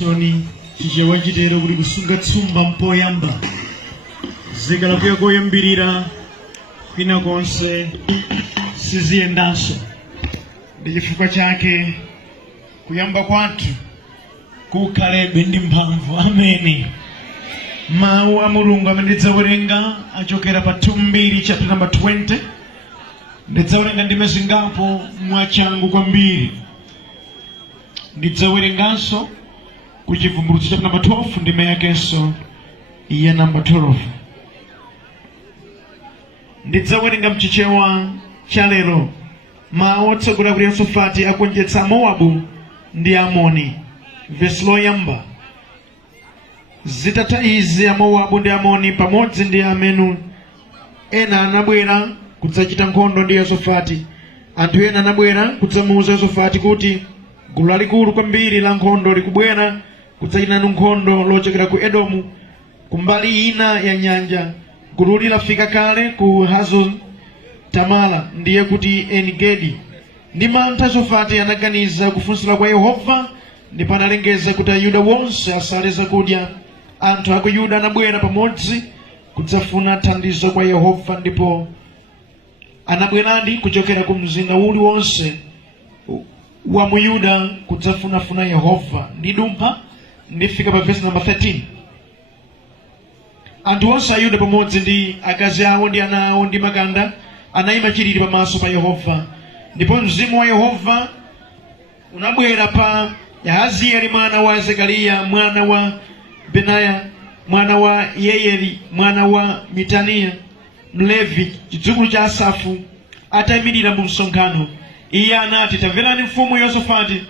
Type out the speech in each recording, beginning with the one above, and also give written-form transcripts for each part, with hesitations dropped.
Tony chichewachitero kuti kusunga tsumba mpoyamba zikala kuya koyambirira kwina konse siziyendanso. Ndi chifukwa chake kuyamba kwathu kukhalebe ndi mphamvu. Ameni. Mawu a Mulungu amene ndidzawerenga achokera pa 2 chapter number 20. Ndidzawerenga ndime zingapo mwachangu kwambiri. Ndidzawerenganso ku Chivumbulutso chapter number 12 ndime yakenso ya number 12. Ndidzawerenga mchichewa cha lero. Mawu otsogolera kuti Yehosafati agonjetsa Mowabu ndi Amoni. Verse loyamba. Zitatha izi a Mowabu ndi Amoni pamodzi ndi amene ena anabwera kudzachita nkhondo ndi Yehosafati. Anthu ena anabwera kudzamuwuza Yehosafati kuti gulu lalikulu kwambiri la nkhondo likubwera kudzachita nkhondo lochokera ku Edomu kumbali ina ya nyanja. Gululi lafika kale ku Hazor Tamala, ndiye kuti Engedi. Ndi mantha Yehosafati anaganiza kufunsira kwa Yehova, ndipo analengeza kuti Ayuda wonse asale zakudya. Anthu aku Yuda anabwera pamodzi kudzafuna thandizo kwa Yehova, ndipo anabweradi kuchokera ku mzinda uliwonse wa mu Yuda kudzafunafuna Yehova. Ndidumpha ndifika pa verse number 13. Anthu onse a Yuda pamodzi ndi akazi awo ndi ana awo ndi makanda anayima chilili pamaso pa Yehova. Ndipo mzimu wa Yehova unabwera pa Yahazieli mwana wa Zekariya, mwana wa Benaya, mwana wa Yeyeli, mwana wa Mitaniya, Mlevi, chidzukulu cha Asafu, atayimirira mu msonkhano. Iye anati, tamverani mfumu Yehosafati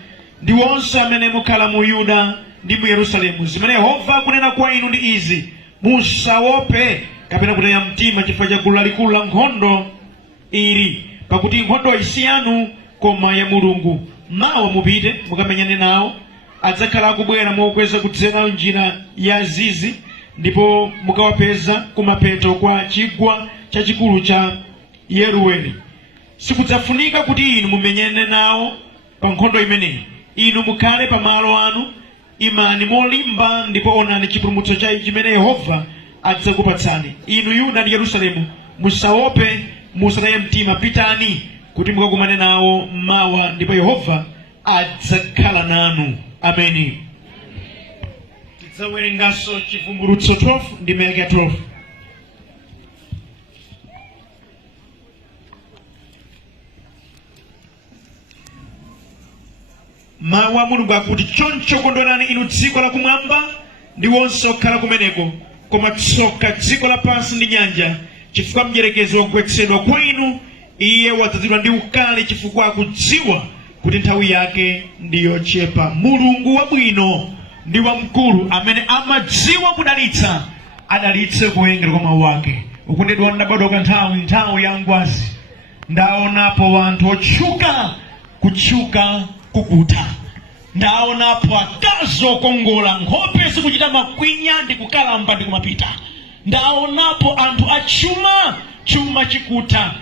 ndi wonse amene mukhala mu Yuda ndi mu Yerusalemu. Zimene Yehova akunena kwa inu ndi izi: musaope kapena kutaya mtima chifukwa cha gulu lalikulu la nkhondo ili, pakuti nkhondo si yanu koma ya Mulungu. Mawa mupite mukamenyane nawo. Adzakhala akubwera mokweza kudzera njira ya Zizi, ndipo mukawapeza kumapeto kwa chigwa chachikulu cha Yerueli. Sikudzafunika kuti inu mumenyane nawo pa nkhondo imeneyi. Inu mukhale pa malo anu, imani molimba, ndipo onani chipulumutso chimene Yehova adzakupatsani. Inu Yuda ndi Yerusalemu, musaope, musataye mtima. Pitani kuti mukakumane nawo mawa, ndipo Yehova adzakhala nanu. Ameni. Tidzawerenganso Chivumbulutso 12 ndime yake 12. Mawu a Mulungu akuti, choncho kondwerani inu dziko lakumwamba ndi wonse okhala kumeneko, koma tsoka dziko lapansi ndi nyanja, chifukwa mdierekezi wagwetsedwa kwa inu. Iye wadzazidwa ndi ukali chifukwa akudziwa kuti nthawi yake ndi yochepa. Mulungu wabwino ndi wamkulu amene amadziwa kudalitsa, adalitse kuwengera kwa mawu ake. Ukundedwa ndabadwa kwa nthawi ya ngwazi, ndaonapo wanthu otchuka kutchuka kukuta. Ndaonapo akazi okongola, nkhope zikuchita makwinya ndi kukalamba ndi kumapita. Ndaonapo anthu achuma, chuma chikuta.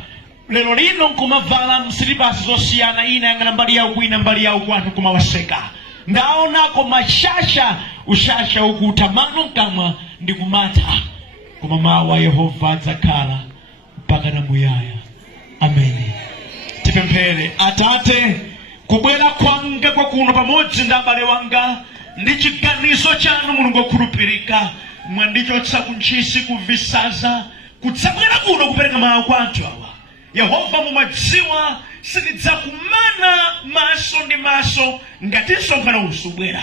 Lero lino nkumavala msilibasi zosiyana, ina yang'ana mbali yawo, ina mbali yawo, kwanthu kumawaseka. Ndaonako mashasha, ushasha ukuta, mano mkamwa ndi kumata. Koma mawu a Yehova adzakhala mpaka na muyaya. Ameni. Tipemphere. Atate, kubwera kwanga kwa kuno pamodzi ndi abale wanga ndi chiganizo chanu Mulungu okhulupirika, mwandichotsa kunchisi kuvisaza kudzabwera kuno kupereka mawu kwa anthu awa. Yehova mumadziwa sitidzakumana maso ndi maso ngati msonkhano usubwera.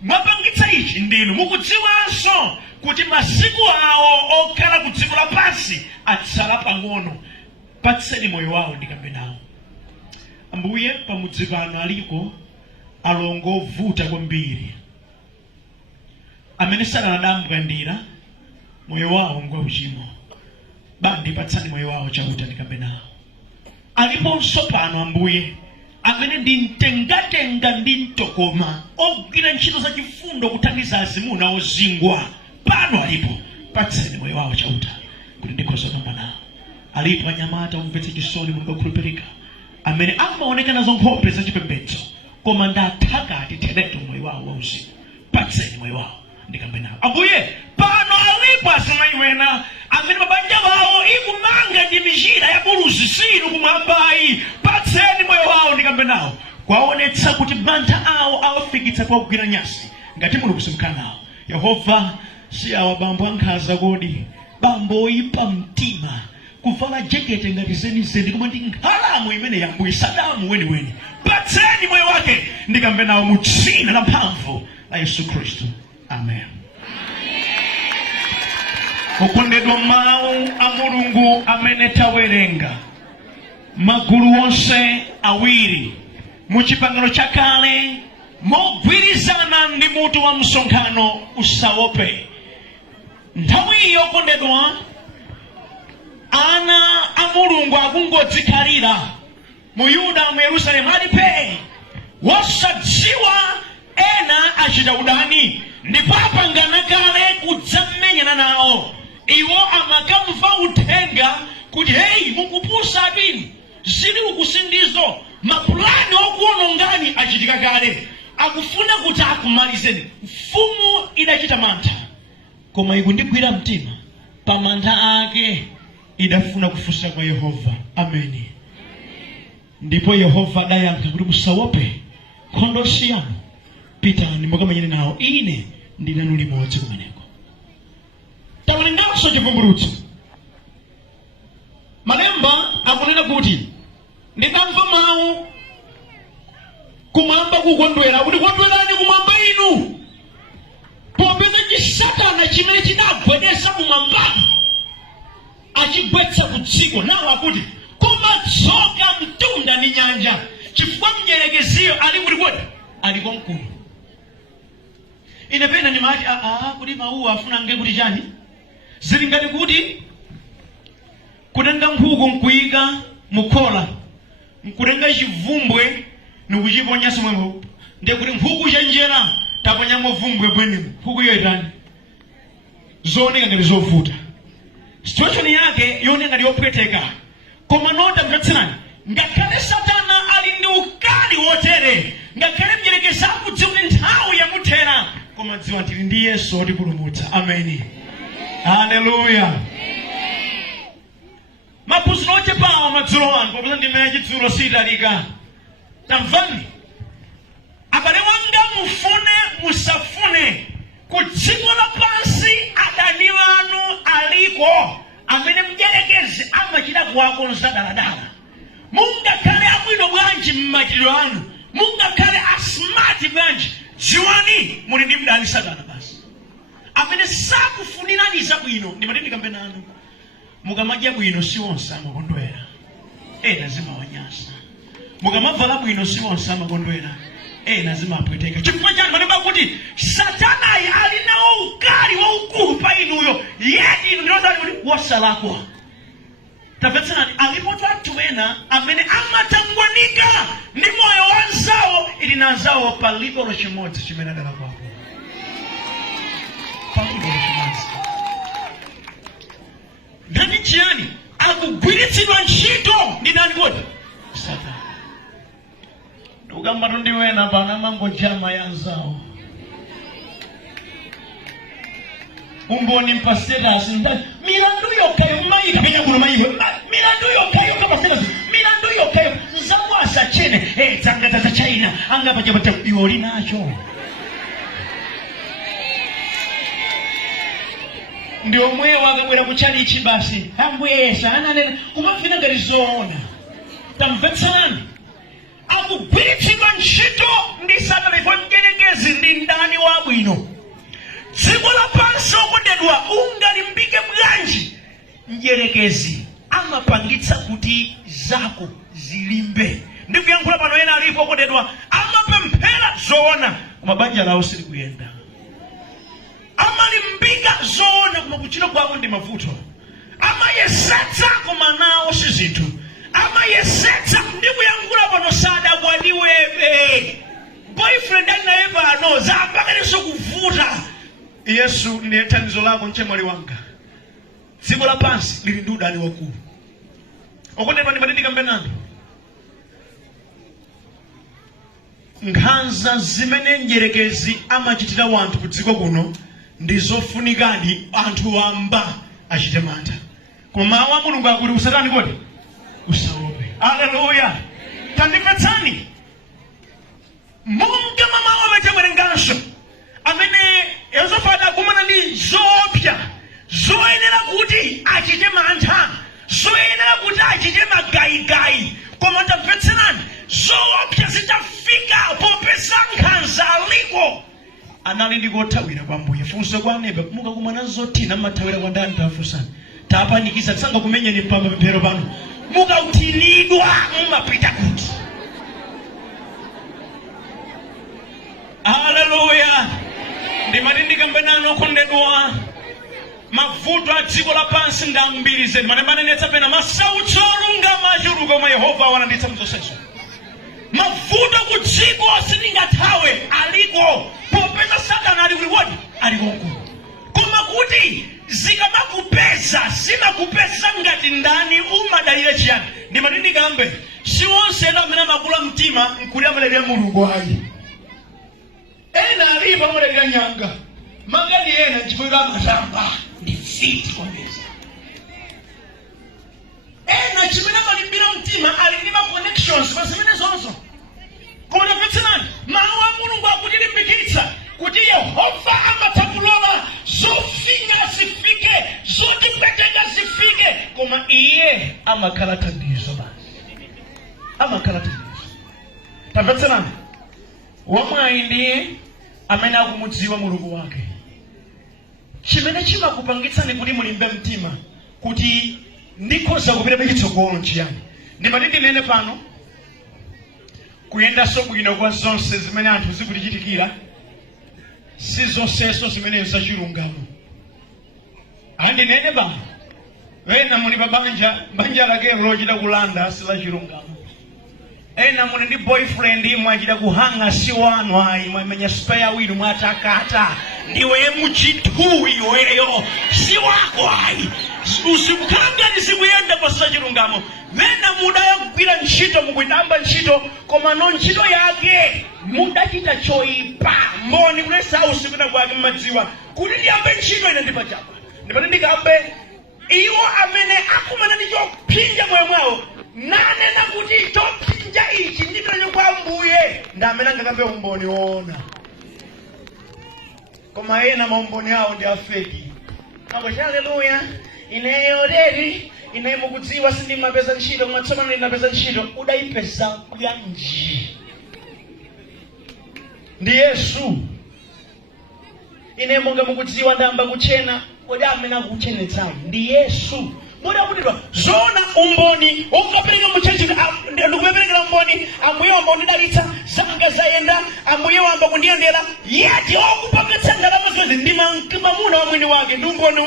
Mwapangitsa ichi ndinu mukudziwanso kuti masiku awo okhala ku dziko lapansi atsala pang'ono. Patseni moyo wawo ndikambe nawo. Ambuye, pamudzi pano aliko alongo ovuta kwambiri amene sanadambwandira moyo wawo ngwa uchimo. Bandi patsani moyo wawo chauta ndikambe nawo. Aliponso pano Ambuye amene ndi mtengatenga ndi mtokoma ogwira ntchito za chifundo kuthandiza azimuna ozingwa. Pano alipo, patseni moyo wawo chauta kuti ndikhoza kamba nawo. Alipo anyamata omvetsa chisoni Mulungu okhulupirika amene amaoneka nazo nkhope zachipembedzo, koma ndathakati tereto moyo wawo wauzimu. moyo wao. Ndikambe nawo ambuye pano alipo asamaiwena amene mabanja wawo ikumanga ndi mijira ya buluzi sinu kumwambayi patseni moyo wawo. Ndikambe nawo kwaonetsa kuti mantha awo awafikitsa kwa kugwira nyasi ngati muli kusimukana nawo. Yehova si awa bambo ankhaza kodi, bambo oyipa mtima kuvala jekete ngati zenizeni koma ndi nkhalamu imene yambuye Sadamu weniweni. Patseni moyo wake. Ndikambe nawo mu dzina la mphamvu la Yesu Khristu. Amen. Okondedwa mawu a Mulungu amene tawerenga magulu onse awiri mu chipangano chakale mogwirizana ndi mutu wa msonkhano usaope. Nthawi iyo okondedwa ana a Mulungu akungodzikhalira mu Yuda mu Yerusalemu alibe wosadziwa ena achita udani ndipo apangana kale kudzamenyana nawo. Iwo amakamva uthenga kuti hey mukupusa bwino zili ukusindizo mapulani okuonongani achitika kale akufuna kuti akumalizeni. Mfumu idachita mantha koma ikundigwira mtima pa mantha ake idafuna kufunsa kwa Yehova. Ameni. Ndipo Yehova adayankha kuti musaope nkhondo siyanu, pitani mukamenyane nawo, ine ndi nanu limodzi kumeneko. Tawerenganso chivumbulutso. Malemba akunena kuti ndinamva mawu kumwamba kukondwera kuti kondwerani kumwamba inu popeza chisatana chimene chinagwedeza kumwambako achigwetsa ku dziko. Nawo akuti koma tsoka mtunda ndi nyanja chifukwa mdierekezi ali kuti kodi ali konkuno. Ine pena ndimati kuti mawuwa afuna nge kuti chani zili ngati kuti kutenga nkhuku nkuyika mukhola nkutenga chivumbwe nikuchiponya somwemo ndiye kuti nkhuku chanjera taponyamo vumbwe bwenimo. Nkhuku iyo itani zooneka ngati zovuta, situation yake yooneka ngati yopweteka. Koma nota mtatsenani ngakhale Satana ali ndi ukali wotere, ngakhale mdierekezi akudziwa kuti nthawi yamuthera, koma dziwa tili ndi Yesu otipulumutsa. Ameni. Haleluya. Maphunziro ochepawa madzulo ano popeza ndimene chidzulo sitalika. Tamvani abale wanga, mufune musafune ku dziko lapansi adani wanu aliko amene mdierekezi amachita kuwakonza daladala. Mungakhale abwino bwanji mmachitidwe anu, mungakhale asmart bwanji, dziwani muli ndi mdani Satana basi amene sakufunirani zabwino. Ndimati ndikambe nanu mukamadya bwino si onse amakondwera, ena zimawanyasa. Mukamavala bwino si onse amakondwera, ena zimapweteka. Chifukwa chani maneba kuti Satana ali nawo ukali waukulu pa inuyo, yeti inu ndinozali kuti wasalakwa. Tapetsanani alipo watu ena amene amatangwanika ndi moyo wanzawo ili nazawo palipo chimodzi chimene adala kwapo. Palipo chimodzi. Ndani chiyani akugwiritsidwa ntchito ndi nani kodi? Satana. Ndikugamba ndiwena pana mangojama yanzawo. Umboni mpastatus milandu yokayo maika penya kuno mayiwe milandu yokayo kapastatus milandu yokayo nzamwasa chene tanga za China anga pachapata yoli nacho. Ndio mwe wakabwera kuchali ichi basi ambwesa ananena kumafina ngati zoona. Tamvetsani akugwiritsidwa ntchito ndi Satana ifo mdierekezi ndi ndani wabwino. Dziko lapansi okondedwa ungalimbike bwanji mdierekezi amapangitsa kuti zako zilimbe. Ndikuyankhula pano ena alipo okondedwa amapemphera zoona koma banja lawo sili kuyenda, amalimbika zoona koma kuchita kwako ndi mavuto, amayesetsa koma nawo si zinthu, amayesetsa. Ndikuyankhula pano sadakwaniwebe boyfriend alinaye pano zapakaniso kuvuta. Yesu ndiye thandizo lako mchemwali wanga. Dziko lapansi lili ndi udani wakulu. Okondedwa ndimadindika mbenando nkhanza zimene njerekezi amachitira wanthu ku dziko kuno ndizofunikadi anthu wamba achite mantha. Koma mawu a Mulungu akuti usatani kodi? Usaope. Haleluya. Tandimvetsani. Monga mama amachemwerenganso amene Yehosafati akumana ndi zoopsa zoyenera kuti achite mantha, zoyenera kuti achite magayigayi. Koma tamvetserani, zoopsa zitafika popeza nkhanza aliko anali ndi kothawira kwa Ambuye. Funso kwa neba mukakumana zothina mathawira kwa ndani tafunsani. Tapanikiza tsanga kumenyeni mpamba pemphero pano. Mukautinidwa mumapita kuti. Haleluya. Ndimati ndikambenano okondedwa mavuto a dziko lapansi ndambiri zedi manemanenetsa pena masautso olungama achuluka koma Yehova wananditsa mzonsezo. Mavuto ku dziko sindingathawe aliko popeza Satana ali kuliwodi aliko mkulu. Koma kuti zikamakupeza zimakupeza ngati ndani umadalire chiyani. Ndimati ndikambe si wonse amene amakula mtima nkuli amadalira Mulungu ayi. Ena alipo amadalira nyanga magadi ena chifukwa amatamba ndi fiti kwambiri. Ena chimene amalimbira mtima ali ndi ma connections pazimene zonso. Koma tamvetserani, mawu a Mulungu akutilimbikitsa kuti Yehova amathakulola zofinga zifike, zotipeteka zifike, koma iye amakhala thandizo basi. Amakhala thandizo. Tamvetserani, wamwayi ndiye amene akumudziwa Mulungu wake. Chimene chimakupangitsani kuti mulimbe mtima kuti ndikhoza kupita pachitsogolo nchiyani. Ndimati ndinene pano kuyenda bwino kwa zonse zimene anthu zikutichitikira si zonseso zimene zachilungamo. Andinene pano wena muli pa banja lake lochita kulanda si la chilungamo. Ena muli ndi boyfriend mwachita kuhanga si wanu ayi mwamenya spare wheel mwatakata. Ndiwe muchithu iweyo si wako ayi. Usikukanga nisimuyenda kwa sachilungamo. Wena muda ya kupira ntchito mukuyamba ntchito koma no ntchito yake mudachita choipa. Mboni kulesa usikuta kwake mmadziwa kuti ndiyambe ntchito ine ndipa chapa. Ndipati ndikambe iwo amene akumana ndi chopinja moyo mwawo nanena kuti chopinja ichi ndipita kwa Ambuye ndi amene angakambe umboni wona. Koma ena maumboni awo ndi afeki. Haleluya. Ineyo dedi ine mukudziwa sindimapeza ntchito mwatsopano ndinapeza ntchito udayipeza bwanji. Ndi Yesu. Ine monga mukudziwa ndamba kuchena kodi amene akuchenetsayo ndi Yesu. Muda kutidwa zona umboni ukapereka muchechi ndikuperekera umboni Ambuye wamba kundidalitsa zanga zayenda Ambuye wamba kundiyendera yeti okupakitsa ndalama zonse ndi mamuna wa mwini wake ndi umboni.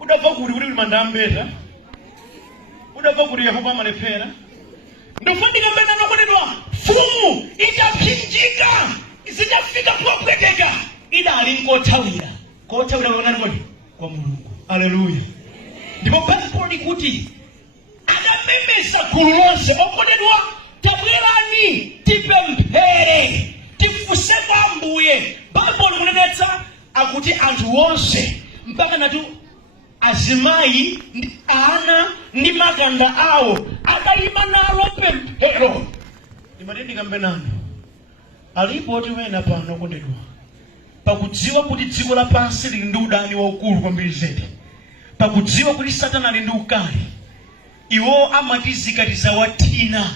Udava kuti mandambeta. Udava kuti Yehova amalephera. Ndofandika mbena nokondedwa fumu itaphinjika zitafika popweteka idali nkothawira. Kothawira kwa nani? Kwa Mulungu. Haleluya. Ndipo Bible kuti adamemeza gulu lonse okondedwa tabwerani tipemphere tifunse kwa Ambuye. Bible kunenetsa akuti anthu onse mpaka natu azimayi ana ndi makanda awo adayima nalo pemphero. Ndimati ndikambe nanu alipo oti wena pano okondedwa pakudziwa kuti dziko lapansi lili ndi udani waukulu kwambiri zedi, pakudziwa kuti Satana ali ndi ukali, iwo amatizikatiza wathina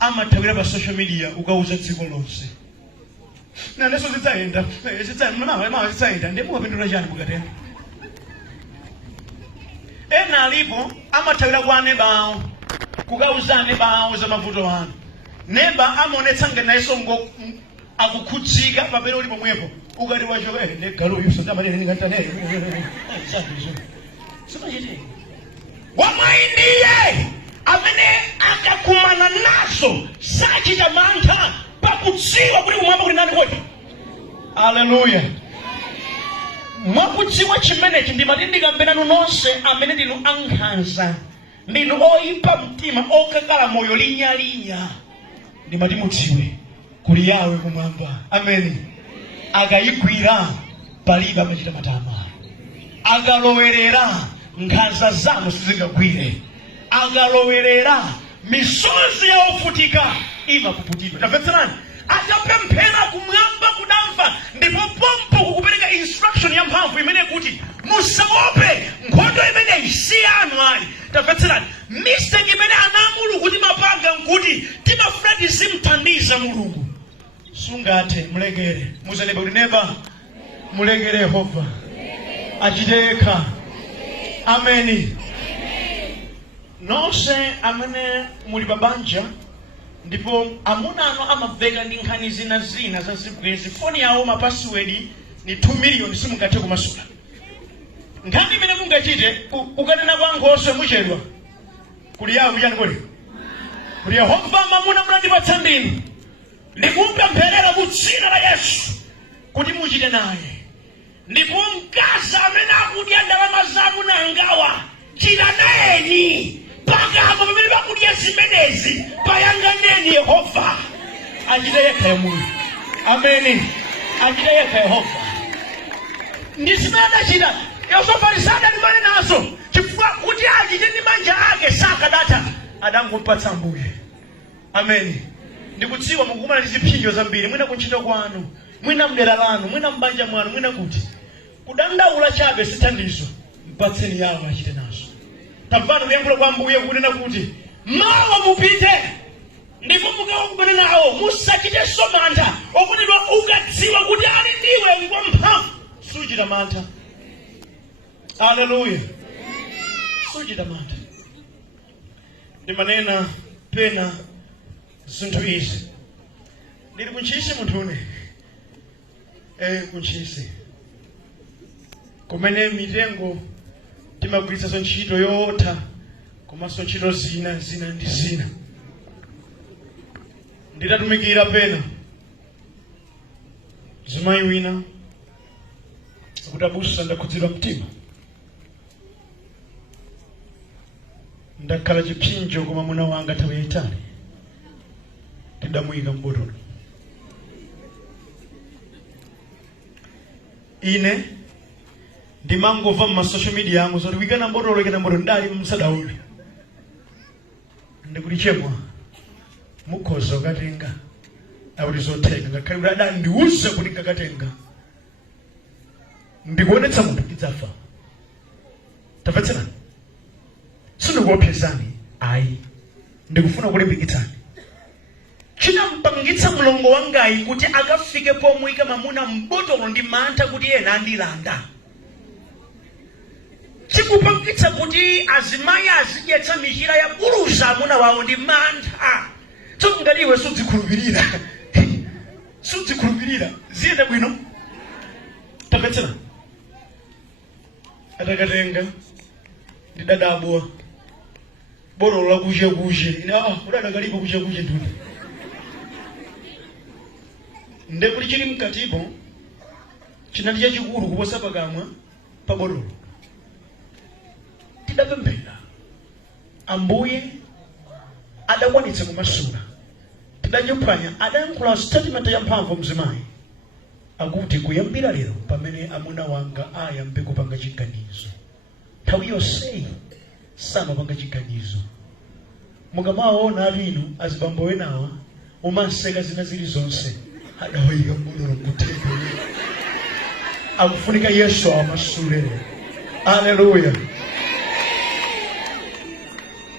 amathawira pa social media ukauza dziko lonse. Naneso zitsaenda zitsaenda ndimukapindula chani mukatenda. Ena alipo amathawira kwa neba awo kukauza neba awo za mavuto anu. Neba amaonetsa ngati nayeso akukhudzika pamene ulipo mwepo ukati wacho negalo yuso ndamalire ngantane sipachite wamaindiye amene akakumana nazo sachita mantha pakudziwa kuti kumwamba kuli nani kodi. Haleluya. Mwakudziwa chimenechi ndimati ndikambe nanu nonse amene ndinu ankhanza ndinu oyipa mtima okakala moyo linya ndimati mudziwe kuli Yawe kumwamba. Amen. Akayigwira palibe amachita matama. Akalowerera nkhanza zanu sizingagwire. Akalowerera misozi yaofutika imapuputidwa. Tamvetserani, atapemphera kumwamba kudamva, ndipo pompo kukupereka instruction ya mphamvu imene kuti musaope, nkhondo imene si yanu ali. Tamvetserani, mistake imene anamulu kuti mapanga nkuti timafuna tisimthandiza Mulungu. Sungathe, mulekere. Muzalebe kuti neba mulekere Yehova achiteka. Amen. Nonse amene muli babanja ndipo amuna ano amaveka ndi nkhani zina za zibwezi. Foni yawo mapasiwedi ni 2 million simukathe kumasula. Nkhani imene mungachite ukanena kwa Nkhoswe muchedwa kuli Yawe kuchani kuli kuli Yehova mamuna munandipatsa ndinu ndikumpempherera mu dzina la Yesu kuti muchite naye. Ndipo mkazi amene akudya ndalama zanu nangawa chita nayeni pakapo pamene pakudya zimenezi payanganeni Yehova achite yekha yemwe. Amen. Achite yekha Yehova ndisimene adachita Yehova sadadimane nazo chifukwa kuti achite ndi manja ake sakadata adangopatsa Ambuye. Amen. Ndikudziwa mukumana ndi ziphinjo zambiri, mwina kuntchito kwanu, mwina mdera lanu, mwina mbanja mwanu, mwina kuti kudandaula chabe sithandizo. Mpatseni Yawe achite nazo. Tamvani kuyankhula kwa Ambuye kunena kuti mawa mupite ndipo mukakumane nawo, musachite mantha okutidwa ukadziwa kuti ali ndiwe ngwamphamvu suchita mantha. Hallelujah. Suchita mantha. Ndimanena pena zinthu izi ndili kunchisi munthune kunchisi kumene mitengo timagwiritsa ntchito yotha komanso ntchito zina ndi zina. Nditatumikira pena zimayi wina akutabusa ndakhudzidwa mtima, ndakhala chipsinjo koma mwamuna wanga nthawi yayitali tidamuyika mbotolo. Ine ndimangova m'masocial media yangu zoti wikana mbotolo ndali msadauli ndikuti chemwa mukhoza ukatenga akuti zotenga ngakhale kuti adani ndiuze kuti ngakatenga ndikuonetsa munthu idzafa. Tamvetserani, sindikuopsezani ayi, ndikufuna kulimbikitsani. Chinampangitsa mlongo wangayi kuti akafike pomuyika mamuna mbotolo ndi mantha kuti yena andilanda. Chikupangitsa kuti azimayi azidyetsa michira ya buluza amuna wawo ndi mantha. So ngati iwe sudzikhulupirira ziyenda bwino. Tamvetserani, atakatenga ndidadabwa botolo la kuche ina udadakalipo kuche nduni ndekuti chili mkatipo chinali chachikulu kuposa pakamwa pa botolo. Tidapemphera Ambuye adakwanitsa kumasula. Tidanyuphwanya adayankhula statement ya mphamvu mzimayi akuti kuyambira lero pamene amuna wanga ayambe kupanga chiganizo nthawi yonseyi samapanga chiganizo. Mukamawaona alinu azibambo wenawa umaseka zina zilizonse adawayika mbotolo mkutego. Akufunika Yesu awamasule. Hallelujah.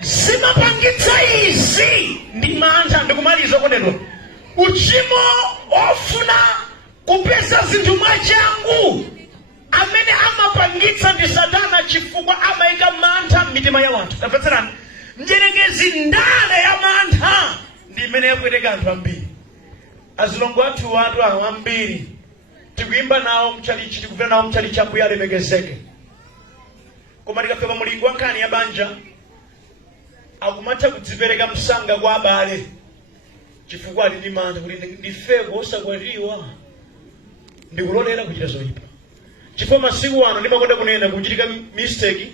Zimapangitsa izi ndi mantha. Ndikumaliza kondedwa, uchimo ofuna kupeza zinthu mwachangu amene amapangitsa ndi Satana chifukwa amayika mantha m'mitima ya wanthu. Tamvetserani, mdierekezi ndale ya mantha ndi imene yakupweteka anthu ambiri. Azilongo athu awo ambiri tikuyimba nawo mchalichi, tikuvera nawo mchalichi Ambuye alemekezeke, koma tikafika mulingo wa nkhani ya banja akumatha kudzipereka msanga kwa abale chifukwa ali ndi mantha kuti ndifeko osakwatiwa ndikulolera kuchita zoyipa. Chifukwa masiku ano ndimakonda kunena kuchitika mistake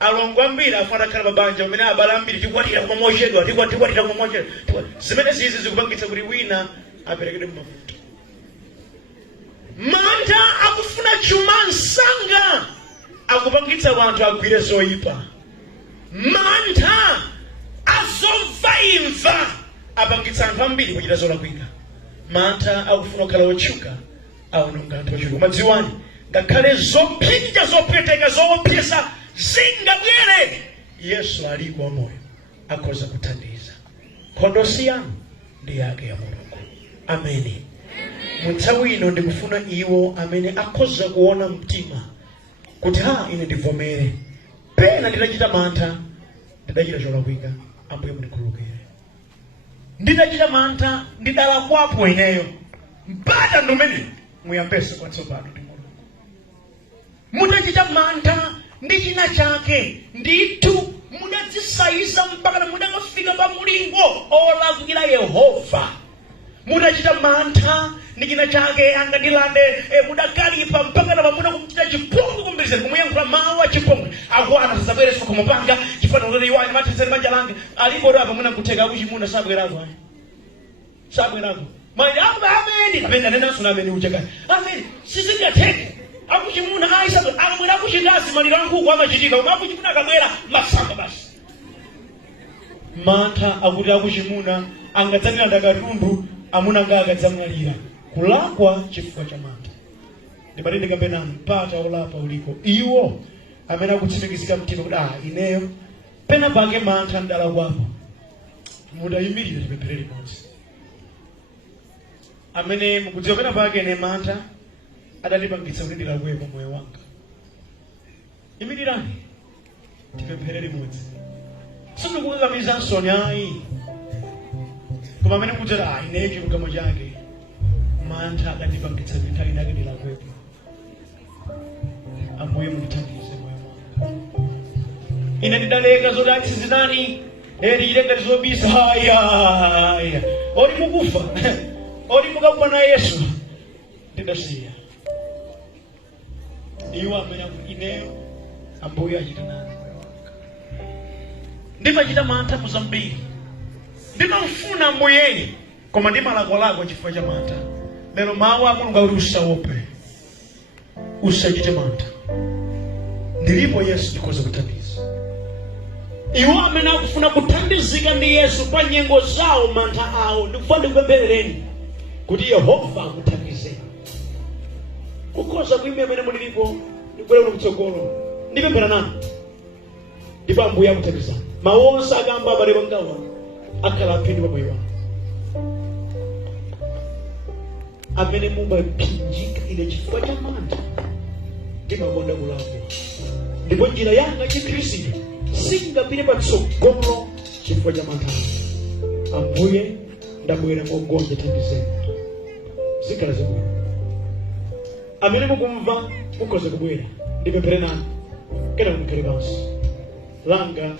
alongo ambiri afuna khala mabanja amene abala ambiri tikwatira kumamochedwa tikwatira kumamochedwa zimene zizi zikupangitsa kuti wina aperekedwe mavuto. Mantha akufuna chuma msanga akupangitsa wanthu agwire zoyipa. Mantha azomva imva apangitsa anthu ambiri kuchita zolakwika. Mantha akufuna kukhala otchuka awononga anthu ochuluka. Madziwani ngakhale zophinja zopweteka zoopsesa zingabwere, Yesu aliko wamoyo akhoza kuthandiza. Nkhondo siyanu ndi yake ya Mulungu. Ameni. Muthawi ino ndikufuna iwo amene akhoza kuona mtima kuti ine ndivomere pena nditachita mantha, ndidachita cholakwika, Ambuye mundikhululukire. Ndidachita mantha, ndidala kwapo ineyo mpata ndomene muyambese kwatsopano ndi Mulungu. Mutachita mantha ndi china chake ndithu munadzisaiza mpaka na mudakafika pa mulingo olakwira Yehova. Mutachita mantha ndi china chake angadilande mudakalipa mpaka na pamuna kumchita chipongwe kumbirizani kumuyankhula mawu a chipongwe akwana sazabwereso kumupanga chifana kuti iwani matizeni manja langa alipo rapa muna kutheka akuchimuna sabwerako ayi sabwerako manja ameni kapenda nenanso na ameni uchekani ameni sizingatheke akuchimuna ayi sabwe akabwera akuchitasi maliro ankhuku amachitika koma akuchimuna akabwera masamba basi. Mantha akuti akuchimuna angadzanira ndakatundu amuna nga akadzamwalira kulakwa chifukwa cha mantha. Ndibati ndikapenani mpata olapa uliko iwo amene akutsimikizika mtima kuti ineyo pena pake mantha ndala kwapo mudayimirira tipemphere limodzi. Amene mukudziwa pena pake ne mantha adandipangitsa kuti ndilakwepo moyo wanga, imirirani tipemphere limodzi. Sindikukakamiza nsoni ayi, koma amene mukudzera ineyo chilungamo chake mantha adandipangitsa kuti nthawi nake ndilakwepo. Ambuye mundithandize moyo wanga. Ine ndidaleka zoti atizinani ndichitenga tizobisa haya oli mukufa oli mukakufa na Yesu ndidasiya. Iwo amene akuti ineyo Ambuye achita nani moyo wanga. Ndimachita mantha muzambiri, ndimamfuna Ambuye koma ndimalakwalakwa chifukwa cha mantha. Lero mawu a Mulungu akuti usaope, usachite mantha, ndilipo Yesu ndikhoza kuthandiza. Iwo amene akufuna kuthandizika ndi Yesu pa nyengo zawo mantha awo ndikufuna ndikupempherereni kuti Yehova akuthandizeni. Kukhoza kuime amene mulilipo ndibwera kuno kutsogolo ndipemphera nanu ndipo Ambuye akuthandizani. Mawu onse akamba abale bangawa akhala aphindu pa moyo wanu. Amene mumaphinjika ine chifukwa cha mantha ndimakonda kulakwa, ndipo njira yanga chikhristu singapite patsogolo chifukwa cha mantha. Ambuye ndabwera mogonja thandizeni zikhala zabwino. Amene mukumva mukhoza kubwera ndipemphere nanu kena mukhale pansi langa